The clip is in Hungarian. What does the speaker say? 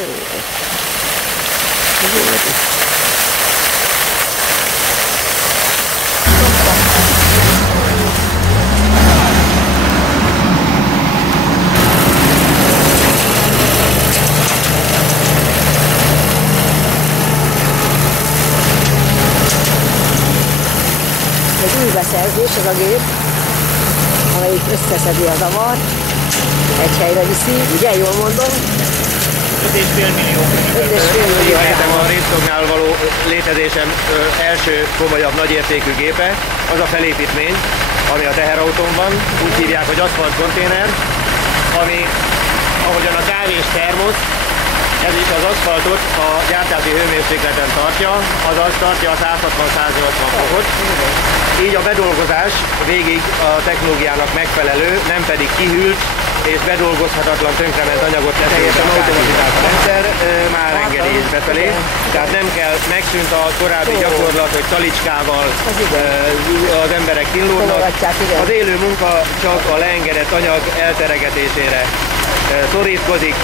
Egy új beszerzés ez a gép, amelyik összeszedi a zavart, egy helyre viszi, ugye, jól mondom? 5,5 millió. 5,5 millió. A Révszognál való létezésem első komolyabb nagyértékű gépe, az a felépítmény, ami a teherautón van, úgy hívják, hogy aszfalt konténer, ami ahogyan a kávés termosz, ez is az aszfaltot a gyártási hőmérsékleten tartja, azaz tartja a 160-180 fokot. Így a bedolgozás végig a technológiának megfelelő, nem pedig kihűlt és bedolgozhatatlan tönkrement anyagot teljesen automatizált a rendszer, már engedélyez befelé. Tehát nem kell, megszűnt a korábbi gyakorlat, hogy talicskával az emberek kínlódnak. Az élő munka csak a leengedett anyag elteregetésére szorítkozik.